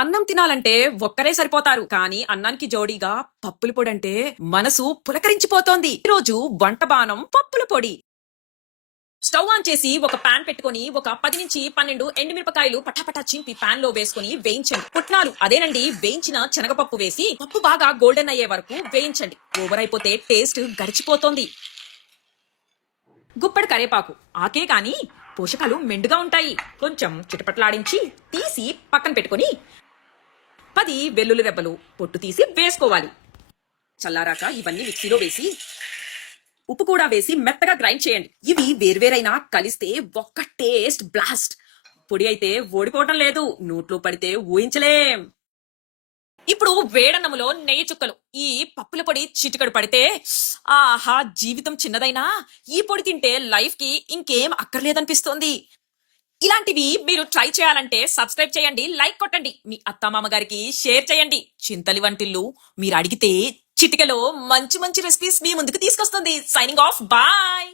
అన్నం తినాలంటే ఒక్కరే సరిపోతారు. కానీ అన్నానికి జోడీగా పప్పుల పొడి అంటే మనసు పులకరించిపోతోంది. ఈరోజు వంట బాణం పప్పుల పొడి. స్టవ్ ఆన్ చేసి ఒక పాన్ పెట్టుకొని ఒక పది నుంచి పన్నెండు ఎండుమిరపకాయలు పటాపటా చింపి పాన్లో వేసుకొని వేయించండి. పుట్నాలు అదేనండి వేయించిన శనగపప్పు వేసి పప్పు బాగా గోల్డెన్ అయ్యే వరకు వేయించండి. ఓవర్ అయిపోతే టేస్ట్ గడిచిపోతోంది. గుప్పడి కరేపాకు. ఆకే కాని పోషకాలు మెండుగా ఉంటాయి. కొంచెం చిటపట్లాడించి తీసి పక్కన పెట్టుకొని పది వెల్లుల్లి రెబ్బలు పొట్టు తీసి వేసుకోవాలి. చల్లారాక ఇవన్నీ మిక్సీలో వేసి ఉప్పు కూడా వేసి మెత్తగా గ్రైండ్ చేయండి. ఇవి వేర్వేరైనా కలిస్తే ఒక్క టేస్ట్ బ్లాస్ట్. పొడి అయితే ఓడిపోవటం లేదు నోట్లో పడితే ఊహించలేం. ఇప్పుడు వేడన్నములో నెయ్యి చుక్కలు. ఈ పప్పుల పొడి చిటికడు పడితే ఆహా జీవితం చిన్నదైనా. ఈ పొడి తింటే లైఫ్కి ఇంకేం అక్కర్లేదనిపిస్తోంది. ఇలాంటివి మీరు ట్రై చేయాలంటే సబ్స్క్రైబ్ చేయండి లైక్ కొట్టండి. మీ అత్తమామ గారికి షేర్ చేయండి. చింతలి వంటిల్లు మీరు అడిగితే చిటికలో మంచి మంచి రెసిపీస్ మీ ముందుకు తీసుకొస్తుంది. Signing off bye